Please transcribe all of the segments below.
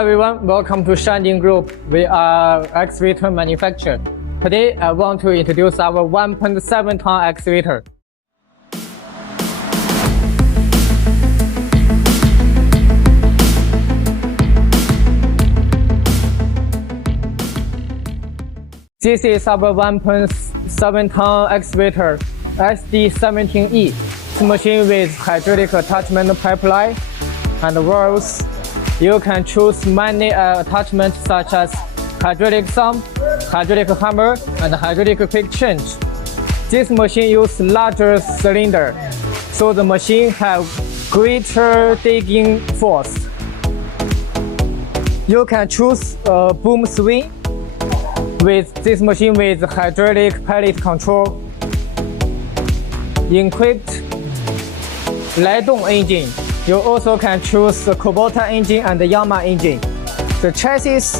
everyone, welcome to SHANDING Group. We are excavator manufacturer. Today I want to introduce our 1.7 ton excavator. This is our 1.7 ton excavator SD17E. It's a machine with hydraulic attachment pipeline and valves. You can choose many attachments such as hydraulic thumb, hydraulic hammer, and hydraulic quick change. This machine uses larger cylinder, so the machine has greater digging force. You can choose a boom swing with this machine with hydraulic pallet control. Equipped 来动 engine. You also can choose the Kubota engine and the Yamaha engine. The chassis,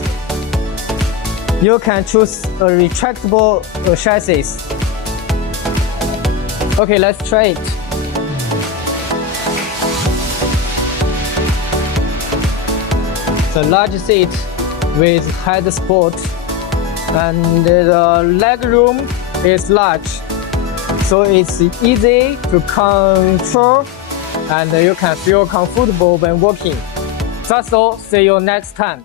you can choose a retractable chassis. Okay, let's try it. The large seat with head support and the leg room is large, so it's easy to control and you can feel comfortable when walking. That's all. See you next time.